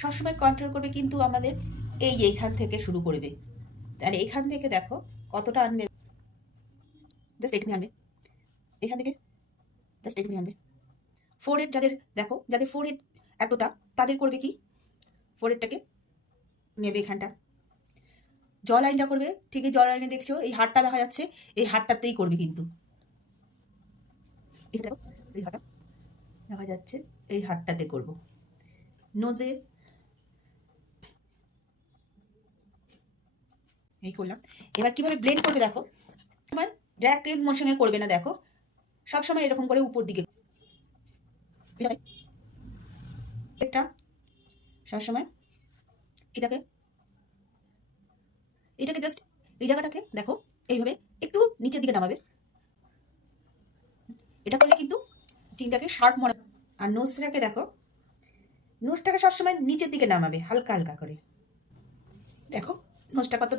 সবসময় কন্ট্রোল করবে কিন্তু আমাদের এইখান থেকে শুরু করবে। তাহলে এইখান থেকে দেখো কতটা আনবে, জাস্ট এইটুকুনি আনবে, এখান থেকে জাস্ট এইটুকুনি আনবে। ফোরহেড যাদের দেখো, যাদের ফোরহেড এতটা, তাদের করবে কি, ফোরহেডটাকে নেবে এখানটা, জ লাইনটা করবে, ঠিকই জ লাইনে দেখছো এই হাড়টা দেখা যাচ্ছে, এই হাড়টাতেই করবে কিন্তু, এটা দেখো এই হাড়টা দেখা যাচ্ছে, এই হাড়টাতে করব। নোজে এই করলাম। এবার কিভাবে ব্লেন্ড করবে দেখো, তোমার ড্র্যাগ মোশনে করবে না, দেখো সবসময় এরকম করে উপর দিকে, এটা সবসময় এটাকে এটাকে জাস্ট এই জায়গাটাকে দেখো এইভাবে একটু নিচের দিকে নামাবে। এটা করলে কিন্তু চিনটাকে শার্প মনে। আর নোজটাকে দেখো, নোজটাকে সবসময় নিচের দিকে নামাবে হালকা হালকা করে, দেখো নোজটা কত